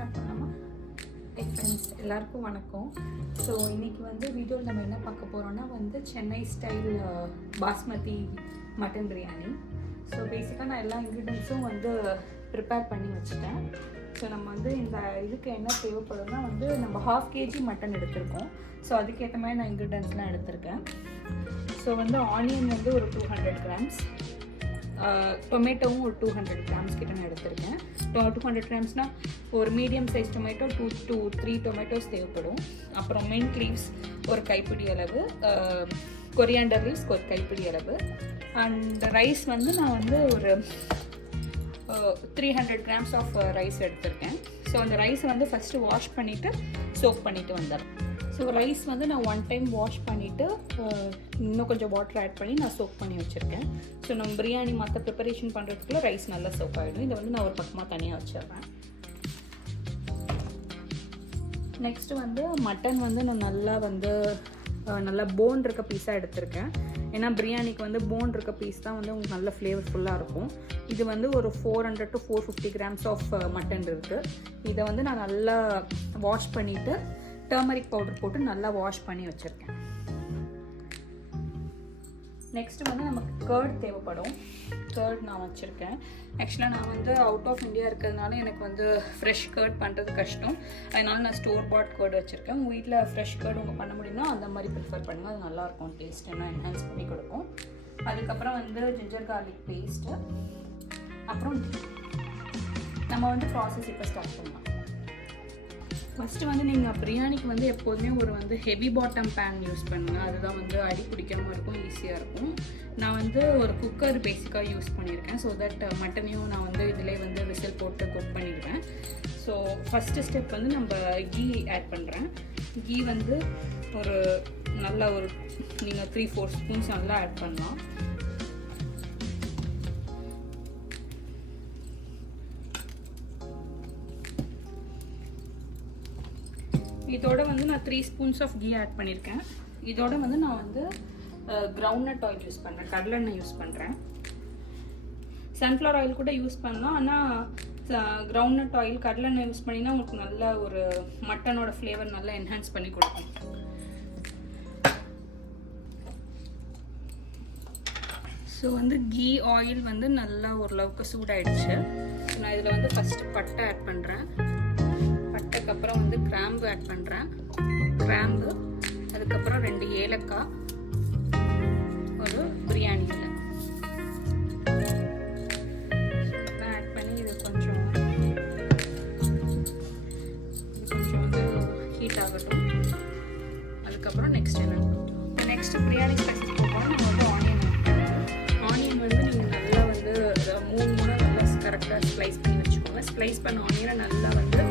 Start பண்ணலாமா? Hi friends, எல்லாருக்கும் வணக்கம். ஸோ இன்றைக்கி வந்து வீடியோவில் நம்ம என்ன பார்க்க போகிறோன்னா வந்து Chennai style basmati mutton biryani. So பேசிக்காக நான் எல்லா இன்க்ரீடியன்ஸும் வந்து ப்ரிப்பேர் பண்ணி வச்சுட்டேன். ஸோ நம்ம வந்து இந்த இதுக்கு என்ன தேவைப்படும்னா வந்து நம்ம 1/2 kg மட்டன் எடுத்திருக்கோம். ஸோ அதுக்கேற்ற மாதிரி நான் இன்க்ரீடியன்ஸ்லாம் எடுத்திருக்கேன். ஸோ வந்து ஆனியன் வந்து ஒரு 200 கிராம்ஸ், டொமேட்டோவும் ஒரு 200 கிராம்ஸ் கிட்ட நான் எடுத்திருக்கேன். 200 கிராம்ஸ்னால் ஒரு medium size tomato 2 to 3 tomatoes தேவைப்படும். அப்புறம் மின்ட் லீவ்ஸ் ஒரு கைப்பிடி அளவு, கொரியாண்டர் லீவ்ஸ் ஒரு கைப்பிடி அளவு. அண்ட் ரைஸ் வந்து நான் வந்து ஒரு 300 கிராம்ஸ் ஆஃப் ரைஸ் எடுத்திருக்கேன். ஸோ அந்த ரைஸை வந்து ஃபஸ்ட்டு வாஷ் பண்ணிவிட்டு சோக் பண்ணிவிட்டு வந்துடுறேன். ஸோ ரைஸ் வந்து நான் 1 டைம் வாஷ் பண்ணிவிட்டு இன்னும் கொஞ்சம் வாட்டர் ஆட் பண்ணி நான் சோக் பண்ணி வச்சுருக்கேன். ஸோ நம்ம பிரியாணி மற்ற ப்ரிப்பரேஷன் பண்ணுறதுக்குள்ள ரைஸ் நல்லா சோக் ஆகிடும். இதை வந்து நான் ஒரு பக்கமாக தனியாக வச்சிடுறேன். நெக்ஸ்ட்டு வந்து மட்டன் வந்து நான் நல்லா போன் இருக்க பீஸாக எடுத்திருக்கேன். ஏன்னா பிரியாணிக்கு வந்து போன் இருக்க பீஸ் தான் வந்து உங்களுக்கு நல்ல ஃப்ளேவர்ஃபுல்லாக இருக்கும். இது வந்து ஒரு 400 to 450 கிராம்ஸ் ஆஃப் மட்டன் இருக்குது. இதை வந்து நான் நல்லா வாஷ் பண்ணிவிட்டு டர்மரிக் பவுடர் போட்டு நல்லா வாஷ் பண்ணி வச்சுருக்கேன். நெக்ஸ்ட்டு வந்து நமக்கு கர்ட் தேவைப்படும். கர்ட் நான் வச்சுருக்கேன். ஆக்சுவலாக நான் வந்து அவுட் ஆஃப் இந்தியா இருக்கிறதுனால எனக்கு வந்து ஃப்ரெஷ் கர்ட் பண்ணுறது கஷ்டம். அதனால நான் ஸ்டோர் பாட் கர்ட் வச்சுருக்கேன். உங்கள் வீட்டில் ஃப்ரெஷ் கர்ட் உங்கள் பண்ண முடியும்னா அந்த மாதிரி ப்ரிஃபர் பண்ணுங்கள். அது நல்லாயிருக்கும், டேஸ்ட் எல்லாம் என்ஹான்ஸ் பண்ணி கொடுக்கும். அதுக்கப்புறம் வந்து ஜிஞ்சர் கார்லிக் பேஸ்ட்டு. அப்புறம் நம்ம வந்து ப்ராசஸ் இப்போ ஸ்டார்ட் பண்ணலாம். ஃபஸ்ட்டு வந்து நீங்கள் பிரியாணிக்கு வந்து எப்போதுமே ஒரு வந்து ஹெவி பாட்டம் பேன் யூஸ் பண்ணுங்கள். அதுதான் வந்து அடி பிடிக்காமல் இருக்கும், ஈஸியாக இருக்கும். நான் வந்து ஒரு குக்கர் பேசிக்காக யூஸ் பண்ணியிருக்கேன். ஸோ தட் மட்டனையும் நான் வந்து இதிலே வந்து விசில் போட்டு குக் பண்ணிடுவேன். ஸோ ஃபஸ்ட்டு ஸ்டெப் வந்து நம்ம கீ ஆட் பண்ணுறேன். கீ வந்து ஒரு நல்லா ஒரு நீங்கள் 3-4 ஸ்பூன்ஸ் நல்லா ஆட் பண்ணலாம். இதோட வந்து நான் 3 ஸ்பூன்ஸ் ஆஃப் கீ ஆட் பண்ணியிருக்கேன். இதோட வந்து நான் வந்து கிரவுண்ட்நட் ஆயில் யூஸ் பண்ணுறேன், கடலெண்ணெய் யூஸ் பண்ணுறேன். சன்ஃப்ளவர் ஆயில் கூட யூஸ் பண்ணலாம், ஆனால் கிரவுண்ட்நட் ஆயில் கடலெண்ணெய் யூஸ் பண்ணினா உங்களுக்கு நல்ல ஒரு மட்டனோட ஃப்ளேவர் நல்லா என்ஹான்ஸ் பண்ணி கொடுக்கும். ஸோ வந்து கீ ஆயில் வந்து நல்லா ஓரளவுக்கு சூடாயிடுச்சு. நான் இதில் வந்து ஃபஸ்ட்டு பட்டை ஆட் பண்ணுறேன். பட்டைக்கப்புறம் வந்து கிராம்பு ஆட் பண்ணுறேன். கிராம்பு, அதுக்கப்புறம் 2 ஏலக்காய், ஒரு பிரியாணி இலை ஆட் பண்ணி இது கொஞ்சம் வந்து ஹீட் ஆகட்டும். அதுக்கப்புறம் நெக்ஸ்ட்டு பிரியாணி ஸ்பைசஸ் போட்டோம். நம்ம வந்து ஆனியன் வந்து நீங்கள் நல்லா வந்து 3 நல்லா கரெக்டாக ஸ்லைஸ் பண்ணி வச்சுக்கோங்க. ஸ்லைஸ் பண்ண ஆனியனை நல்லா வந்து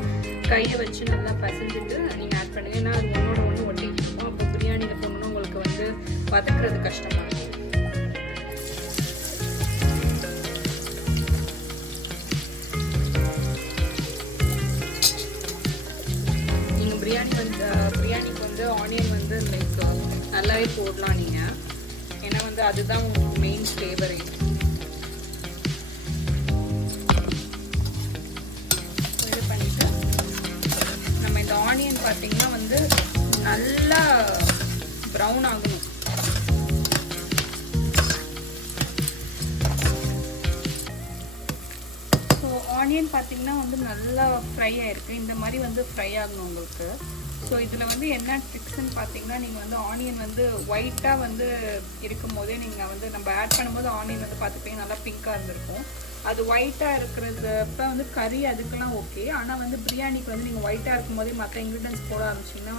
கையை வச்சு நல்லா பசஞ்சிட்டு நீங்கள் ஆட் பண்ணுங்க. ஏன்னா அது ஒன்றோட ஒன்று ஒட்டிட்டு இருக்கும். அப்போ பிரியாணியில் போகணுன்னா உங்களுக்கு வந்து வதக்குறது கஷ்டமாக இருக்கும். நீங்கள் பிரியாணிக்கு வந்து ஆனியன் வந்து லைக் நல்லாவே போடலாம் நீங்கள். ஏன்னா வந்து அதுதான் உங்களுக்கு மெயின் ஃப்ளேவரே. ஆனியன் பார்த்தீங்கன்னா வந்து நல்லா ப்ரௌன் ஆகணும். ஸோ ஆனியன் பார்த்தீங்கன்னா வந்து நல்லா ஃப்ரை ஆகிருக்கு. இந்த மாதிரி வந்து ஃப்ரை ஆகணும் உங்களுக்கு. ஸோ இதில் வந்து என்ன ட்ரிக்ஸ்ன்னு பார்த்தீங்கன்னா, நீங்கள் வந்து ஆனியன் வந்து ஒயிட்டாக வந்து இருக்கும் போதே நீங்கள் வந்து நம்ம ஆட் பண்ணும்போது ஆனியன் வந்து பார்த்துப்பீங்க நல்லா பிங்காக இருந்திருக்கும். அது ஒயிட்டாக இருக்கிறப்ப வந்து கறி அதுக்கெல்லாம் ஓகே. ஆனால் வந்து பிரியாணிக்கு வந்து நீங்கள் ஒயிட்டாக இருக்கும் போதே மற்ற இன்க்ரீடியன்ஸ் போட ஆரம்பிச்சிங்கன்னா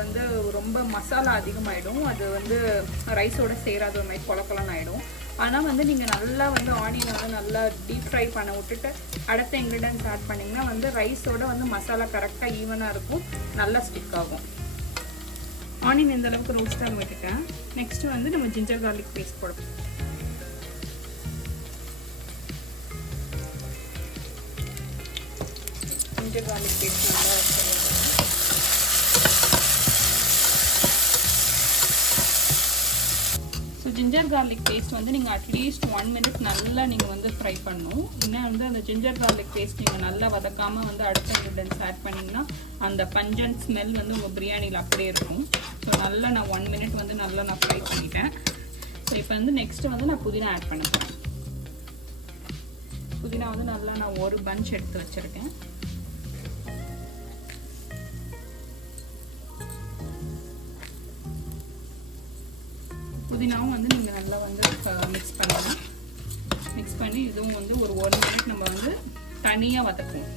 வந்து ரொம்ப மசாலா அதிகமாகிடும். அது வந்து ரைஸோட சேராத ஒரு மாதிரி கொலக்கொலன்னு ஆகிடும். ஆனால் வந்து நீங்கள் நல்லா வந்து ஆனியனை வந்து நல்லா டீப் ஃப்ரை பண்ண விட்டுட்டு அடுத்த இன்க்ரீடியன்ஸ் ஆட் பண்ணிங்கன்னா வந்து ரைஸோட வந்து மசாலா கரெக்டாக ஈவனாக இருக்கும், நல்லா ஸ்டிக் ஆகும். ஆனியன் இந்த அளவுக்கு ரோஸ்ட்டாக விட்டுட்டேன். நெக்ஸ்ட்டு வந்து நம்ம ஜிஞ்சர் கார்லிக் பேஸ்ட் போடுவோம். ஜிஞ்சர் கார்லிக் பேஸ்ட் நல்லா ஜிஞ்சர் கார்லிக் பேஸ்ட் வந்து நீங்கள் அட்லீஸ்ட் 1 மினிட் நல்லா நீங்கள் வந்து ஃப்ரை பண்ணணும். இன்னும் வந்து அந்த ஜிஞ்சர் கார்லிக் பேஸ்ட் நீங்கள் நல்லா வதக்காமல் வந்து அடுத்த இன்க்ரீடியன்ட்ஸ் ஆட் பண்ணிங்கன்னா அந்த பஞ்சன்ட் ஸ்மெல் வந்து உங்கள் பிரியாணியில் அப்படியே இருக்கும். ஸோ நல்லா நான் 1 மினிட் வந்து நல்லா நான் ஃப்ரை பண்ணிட்டேன். ஸோ இப்போ வந்து நெக்ஸ்ட்டு வந்து நான் புதினா ஆட் பண்ண போகிறேன். புதினா வந்து நல்லா நான் ஒரு பஞ்ச் எடுத்து வச்சுருக்கேன். புதினாவும் வந்து நீங்கள் நல்லா வந்து மிக்ஸ் பண்ணலாம். மிக்ஸ் பண்ணி இதுவும் வந்து ஒரு 1 மினிட் நம்ம வந்து தனியாக வதக்குவோம்.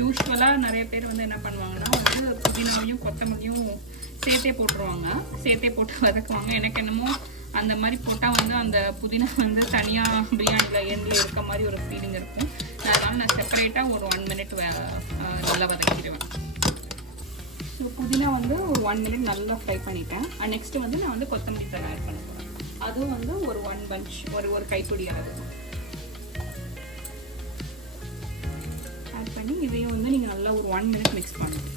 யூஸ்வலாக நிறைய பேர் வந்து என்ன பண்ணுவாங்கன்னா வந்து புதினாவையும் கொத்தமல்லியும் சேர்த்தே போட்டுருவாங்க, சேர்த்தே போட்டு வதக்குவாங்க. எனக்கு என்னமோ அந்த மாதிரி போட்டால் வந்து அந்த புதினா வந்து தனியாக பிரியாணியில் எண்ணில் இருக்க மாதிரி ஒரு ஃபீலிங் இருக்கும். அதனால் நான் செப்பரேட்டாக ஒரு 1 மினிட் நல்லா வதக்கிடுவேன். ஸோ புதினா வந்து ஒரு 1 மினிட் நல்லா ஃப்ரை பண்ணிட்டேன். நெக்ஸ்ட்டு வந்து நான் வந்து கொத்தமல்லி தழை ஆட் பண்ண போகிறேன். அதுவும் வந்து ஒரு 1 பஞ்ச் ஒரு கைப்பிடி அளவு ஆட் பண்ணி இதையும் வந்து நீங்கள் நல்லா ஒரு 1 மினிட் மிக்ஸ் பண்ணுங்க.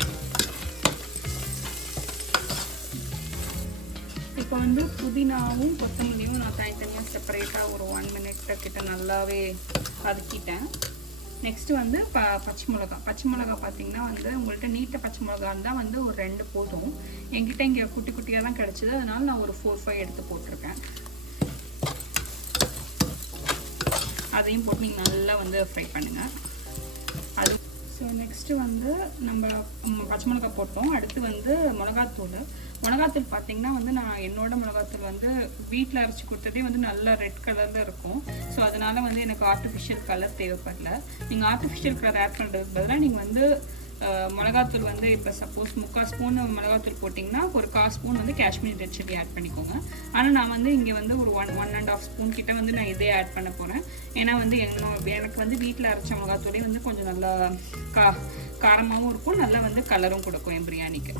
இப்போ வந்து புதினாவும் கொத்தமல்லியும் நான் தனித்தனியாக செப்பரேட்டாக ஒரு 1 மினிட் கிட்ட நல்லாவே வதக்கிட்டேன். நெக்ஸ்ட்டு வந்து பச்சை மிளகா பார்த்தீங்கன்னா வந்து உங்கள்கிட்ட நீட்ட பச்சை மிளகா இருந்தால் வந்து ஒரு 2 போதும். என்கிட்ட இங்கே குட்டி குட்டியாக தான் கிடச்சிது, அதனால நான் ஒரு 4-5 எடுத்து போட்டிருக்கேன். அதையும் போட்டு நீங்கள் நல்லா வந்து ஃப்ரை பண்ணுங்கள். அது ஸோ நெக்ஸ்ட்டு வந்து நம்ம பச்சை மிளகா போட்டோம். அடுத்து வந்து மிளகாத்தூள் பார்த்தீங்கன்னா வந்து நான் என்னோட மிளகாத்தூள் வந்து வீட்டில் அரைச்சி கொடுத்ததே வந்து நல்லா ரெட் கலரில் இருக்கும். ஸோ அதனால் வந்து எனக்கு ஆர்டிஃபிஷியல் கலர் தேவைப்படல. நீங்கள் ஆர்டிஃபிஷியல் கலர் ஆட் பண்ணுறதுக்கு பதிலாக நீங்கள் வந்து மிளகாத்தூள் வந்து இப்போ சப்போஸ் 3/4 ஸ்பூன் மிளகாத்தூள் போட்டிங்கன்னா ஒரு 1/4 ஸ்பூன் வந்து காஷ்மீரி ரெட் சில்லி ஆட் பண்ணிக்கோங்க. ஆனால் நான் வந்து இங்கே வந்து ஒரு 1.5 ஸ்பூன் கிட்ட வந்து நான் இதே ஆட் பண்ண போகிறேன். ஏன்னா வந்து எனக்கு வந்து வீட்டில் அரைச்ச மிளகாத்தூளே வந்து கொஞ்சம் நல்லா காரமாகவும் இருக்கும், நல்லா வந்து கலரும் கொடுக்கும் என் பிரியாணிக்கு.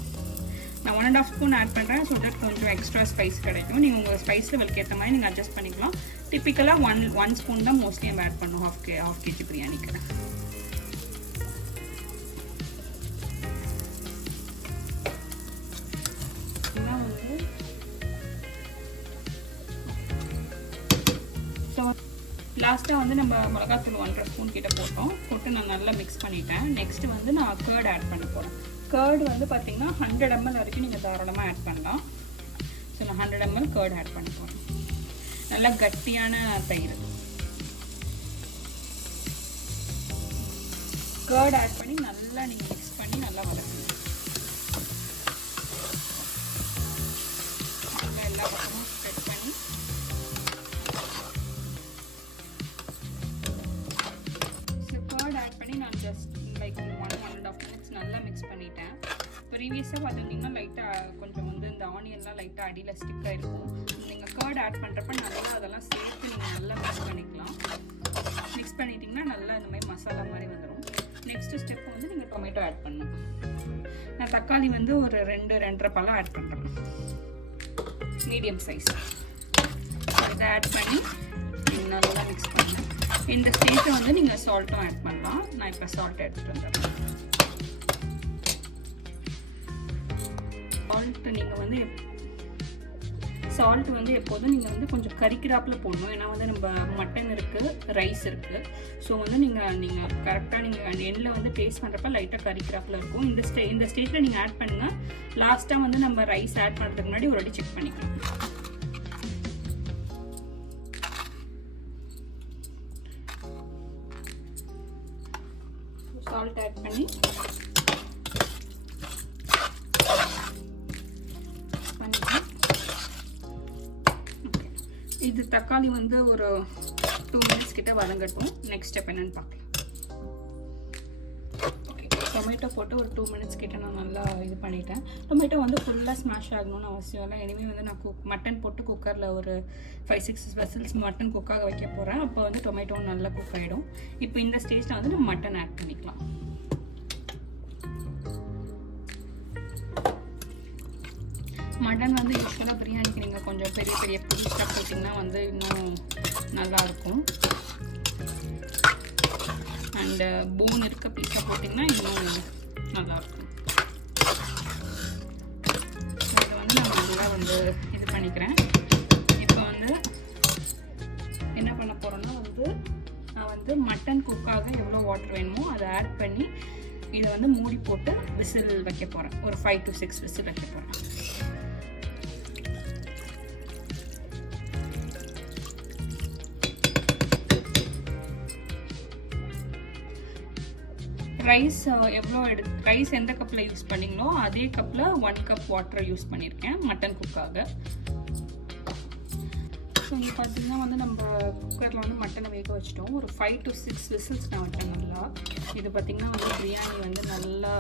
நான் 1.5 ஸ்பூன் ஆட் பண்ணுறேன். ஸோ தட் கொஞ்சம் எக்ஸ்ட்ரா ஸ்பைஸ் கிடைக்கும். நீங்கள் உங்கள் ஸ்பைஸ் லெவலுக்கு ஏற்ற மாதிரி நீங்கள் அட்ஜஸ்ட் பண்ணிக்கலாம். டிப்பிக்கலாக 1 ஸ்பூன் தான் மோஸ்ட்லி நம்ம ஆட் பண்ணுவோம் ஹாஃப் கேஜி பிரியாணிக்கு. லாஸ்ட்டாக வந்து நம்ம மிளகாத்தூள் 1.5 ஸ்பூன் கிட்ட போட்டு நான் நல்லா மிக்ஸ் பண்ணிட்டேன். நெக்ஸ்ட்டு வந்து நான் கர்ட் ஆட் பண்ண போகிறேன். கர்டு வந்து பார்த்தீங்கன்னா 100 ml வரைக்கும் நீங்கள் தாராளமாக ஆட் பண்ணலாம். ஸோ நான் 100 ml கர்ட் ஆட் பண்ண போகிறேன். நல்லா கட்டியான தயிர் கர்ட் ஆட் பண்ணி நல்லா நீங்கள் மிக்ஸ் பண்ணி நல்லா வதக்கணும். எல்லா பக்கமும் ஸ்ப்ரெட் பண்ணி நான் ஜஸ்ட் லைக் 1.5 மினிட்ஸ் நல்லா மிக்ஸ் பண்ணிட்டேன். ப்ரீவியஸாக பார்த்துருந்தீங்கன்னா லைட்டாக கொஞ்சம் வந்து இந்த ஆனியன்லாம் லைட்டாக அடியில் ஸ்டிக் ஆகிருக்கும். நீங்கள் கர்ட் ஆட் பண்ணுறப்ப நல்லா அதெல்லாம் சேர்த்து நீங்கள் நல்லா மிக்ஸ் பண்ணிக்கலாம். மிக்ஸ் பண்ணிட்டீங்கன்னா நல்லா இந்த மாதிரி மசாலா மாதிரி வந்துடும். நெக்ஸ்ட்டு ஸ்டெப் வந்து நீங்கள் டொமேட்டோ ஆட் பண்ணணும். நான் தக்காளி வந்து ஒரு 2-2.5 பழம் ஆட் பண்ணுறேன், மீடியம் சைஸ். இதை ஆட் பண்ணி நல்லா மிக்ஸ் பண்ணுங்கள். இந்த ஸ்டேஜில் வந்து நீங்கள் சால்ட்டும் ஆட் பண்ணலாம். நான் இப்போ சால்ட் எடுத்துகிட்டு வந்துடுறேன். சால்ட் வந்து எப்போதும் நீங்கள் வந்து கொஞ்சம் கறிக்கிறாப்பில் போடணும். ஏன்னா வந்து நம்ம மட்டன் இருக்குது, ரைஸ் இருக்குது. ஸோ வந்து நீங்கள் கரெக்டாக நீங்கள் எண்ணில் வந்து டேஸ்ட் பண்ணுறப்ப லைட்டாக கறிக்கிறாப்பில் இருக்கும். இந்த ஸ்டேஜில் நீங்கள் ஆட் பண்ணுங்கள். லாஸ்ட்டாக வந்து நம்ம ரைஸ் ஆட் பண்ணுறதுக்கு முன்னாடி ஒரு வாட்டி செக் பண்ணிக்கலாம். சால்ட் ஆட் பண்ணி இது தக்காளி வந்து ஒரு 2 மினிட்ஸ் கிட்ட வதங்கட்டும். நெக்ஸ்ட் ஸ்டெப் என்னன்னு பார்க்கலாம். டொமேட்டோ போட்டு ஒரு 2 மினிட்ஸ் கிட்ட நான் நல்லா இது பண்ணிட்டேன். டொமேட்டோ வந்து ஃபுல்லாக ஸ்மாஷ் ஆகணும்னு அவசியம் இல்லை. இனிமேல் வந்து நான் மட்டன் போட்டு குக்கரில் ஒரு 5-6 வெசல்ஸ் மட்டன் குக்காக வைக்க போகிறேன். அப்போ வந்து டொமேட்டோ நல்லா குக் ஆகிடும். இப்போ இந்த ஸ்டேஜில் வந்து நம்ம மட்டன் ஆட் பண்ணிக்கலாம். மட்டன் வந்து யூஸ்வலாக பிரியாணிக்கு நீங்கள் கொஞ்சம் பெரிய பெரிய பீஸாக போட்டிங்கன்னா வந்து இன்னும் நல்லாயிருக்கும். அண்டு போன் இருக்க பீஸாக போட்டிங்கன்னா இன்னும் நல்லாயிருக்கும். இதை வந்து நான் நல்லா வந்து இது பண்ணிக்கிறேன். என்ன பண்ண போகிறோன்னா வந்து நான் வந்து மட்டன் குக்காக எவ்வளோ வாட்டர் வேணுமோ அதை ஆட் பண்ணி இதை வந்து மூடி போட்டு விசில் வைக்க போகிறேன். ஒரு 5 to 6 விசில் வைக்க போகிறேன். ரைஸ் ரைஸ் எந்த கப்பில் யூஸ் பண்ணிங்களோ அதே கப்பில் 1 கப் வாட்டர் யூஸ் பண்ணியிருக்கேன் மட்டன் குக்காக. ஸோ இங்கே பார்த்தீங்கன்னா வந்து நம்ம குக்கரில் வந்து மட்டனை வேக வச்சிட்டோம். ஒரு 5 to 6 விசில்ஸ் நான் விட்டேன் நல்லா. இது பார்த்திங்கன்னா வந்து பிரியாணி வந்து நல்லா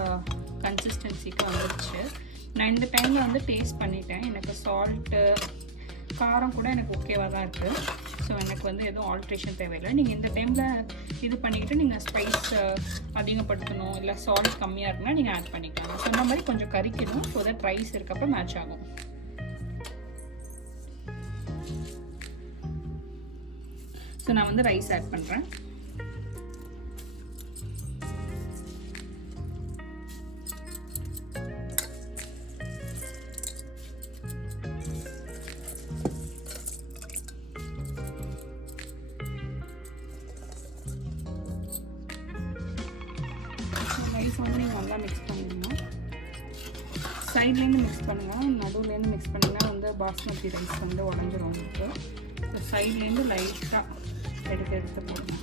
கன்சிஸ்டன்சிக்கு வந்துருச்சு. நான் இந்த டைமில் வந்து டேஸ்ட் பண்ணிட்டேன். எனக்கு சால்ட்டு காரம் கூட எனக்கு ஓகேவாக தான் இருக்குது. ஸோ எனக்கு வந்து எதுவும் ஆல்ட்ரேஷன் தேவையில்லை. நீங்கள் இந்த டைமில் இது பண்ணிக்கிட்டு நீங்கள் ஸ்பைஸ் அதிகப்படுத்தணும் இல்லை சால்ட் கம்மியாக இருக்குன்னா நீங்கள் ஆட் பண்ணிக்கலாம். நான் சொன்ன மாதிரி கொஞ்சம் கறிக்கணும். ஸோ தட் ரைஸ் இருக்கப்போ மேட்ச் ஆகும். ஸோ நான் வந்து ரைஸ் ஆட் பண்ணுறேன். ரைஸ் வந்து நீங்கள் நல்லா மிக்ஸ் பண்ணிடணும். சைட்லேருந்து மிக்ஸ் பண்ணுங்கள், நடுவுலேருந்து மிக்ஸ் பண்ணிங்கன்னா வந்து பாஸ்மதி ரைஸ் வந்து உடஞ்சிரும் உங்களுக்கு. ஸோ சைட்லேருந்து லைட்டாக எடுத்து போடுங்க.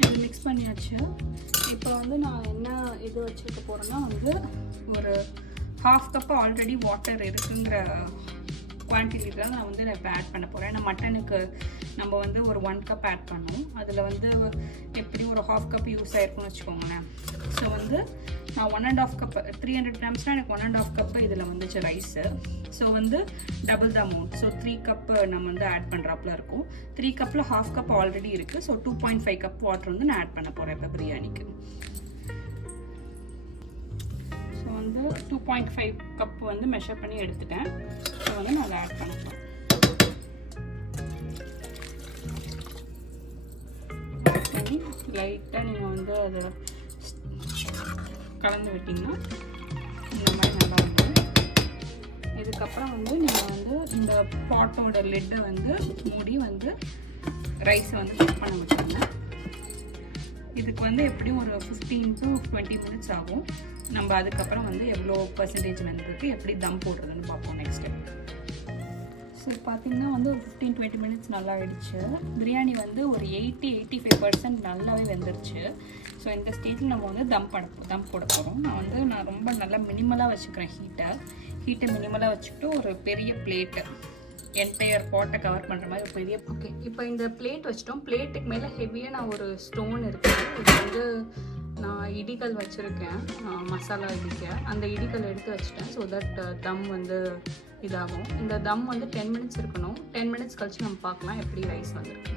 இது மிக்ஸ் பண்ணியாச்சு. இப்போ வந்து நான் என்ன இது வச்சுருக்க போகிறேன்னா வந்து ஒரு 1/2 கப் ஆல்ரெடி வாட்டர் இருக்குங்கிற குவான்டிட்டி தான் நான் வந்து இப்போ ஆட் பண்ண போகிறேன். ஏன்னா மட்டனுக்கு நம்ம வந்து ஒரு 1 கப் ஆட் பண்ணோம். அதில் வந்து எப்படி ஒரு 1/2 கப் யூஸ் ஆகிருக்குன்னு வச்சுக்கோங்களேன். ஸோ வந்து நான் 1.5 கப் 300 கிராம்ஸ்னால் எனக்கு 1.5 கப்பு இதில் வந்துச்சு ரைஸு. ஸோ வந்து double the amount. So 3 cup நம்ம வந்து ஆட் பண்ணுறாப்புல இருக்கும். 3 கப்பில் 1/2 கப் ஆல்ரெடி இருக்குது. ஸோ 2.5 கப் வாட்டர் வந்து நான் ஆட் பண்ண போகிறேன் இப்போ பிரியாணிக்கு. ஸோ வந்து 2.5 கப் வந்து மெஷர் பண்ணி எடுத்துட்டேன். ஸோ வந்து நான் அதை ஆட் பண்ண போகிறேன். ஆட் பண்ணி லைட்டாக நீங்கள் வந்து அதை கலந்து விட்டிங்கன்னா இந்த மாதிரி நல்லா இருக்கும். இதுக்கப்புறம் வந்து நீங்கள் வந்து இந்த பாட்டோட லிட்டை வந்து மூடி வந்து ரைஸை வந்து குக் பண்ண வச்சுருங்க. இதுக்கு வந்து எப்படியும் ஒரு 15 to 20 மினிட்ஸ் ஆகும். நம்ம அதுக்கப்புறம் வந்து எவ்வளோ பர்சன்டேஜ் வந்துருக்கு எப்படி தம் போடுறதுன்னு பார்ப்போம் நெக்ஸ்ட் ஸ்டெப். ஸோ பார்த்தீங்கன்னா வந்து ஒரு 15-20 மினிட்ஸ் நல்லா ஆகிடுச்சு. பிரியாணி வந்து ஒரு 80-85% நல்லாவே வெந்துருச்சு. ஸோ இந்த ஸ்டேஜில் நம்ம வந்து தம் போட போகிறோம். நான் ரொம்ப நல்லா மினிமலாக வச்சுக்கிறேன். ஹீட்டை மினிமலாக வச்சுக்கிட்டு ஒரு பெரிய பிளேட்டு என்டையர் பாட்டை கவர் பண்ணுற மாதிரி ஒரு பெரிய. ஓகே, இப்போ இந்த பிளேட் வச்சிட்டோம். பிளேட்டுக்கு மேலே ஹெவியாக நான் ஒரு ஸ்டோன் இருக்குது. இது வந்து நான் இடிகள் வச்சுருக்கேன், மசாலா இடிக்க. அந்த இடிகள் எடுத்து வச்சுட்டேன். ஸோ தட் தம் வந்து இதாகும். இந்த தம் வந்து 10 மினிட்ஸ் இருக்கணும். 10 மினிட்ஸ் கழிச்சு நம்ம பார்க்கலாம் எப்படி ரைஸ் வந்துருக்கு.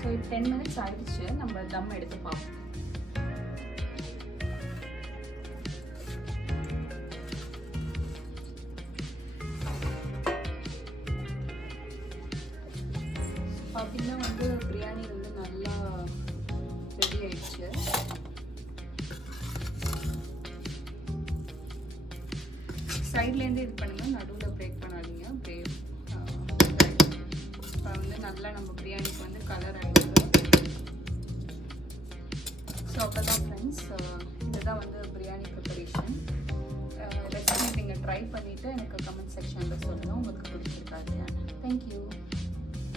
ஸோ 10 மினிட்ஸ் ஆகிடுச்சு. நம்ம தம் எடுத்து பார்ப்போம். பார்த்தீங்கன்னா வந்து பிரியாணி வந்து நல்லா ரெடி ஆயிடுச்சு. சைட்லேருந்து இது பண்ணுங்கள், நடுவில் பிரேக் பண்ணாதீங்க. இப்போ வந்து நல்லா நம்ம பிரியாணிக்கு வந்து கலர் ஆகிடுது. ஸோ அவ்வளோதான் ஃப்ரெண்ட்ஸ், இதுதான் வந்து பிரியாணி ப்ரிப்பரேஷன். ரெசிபி நீங்கள் ட்ரை பண்ணிவிட்டு எனக்கு கமெண்ட் செக்ஷனில் சொல்லுங்கள் உங்களுக்கு பிடிச்சிருக்காது. தேங்க்யூ.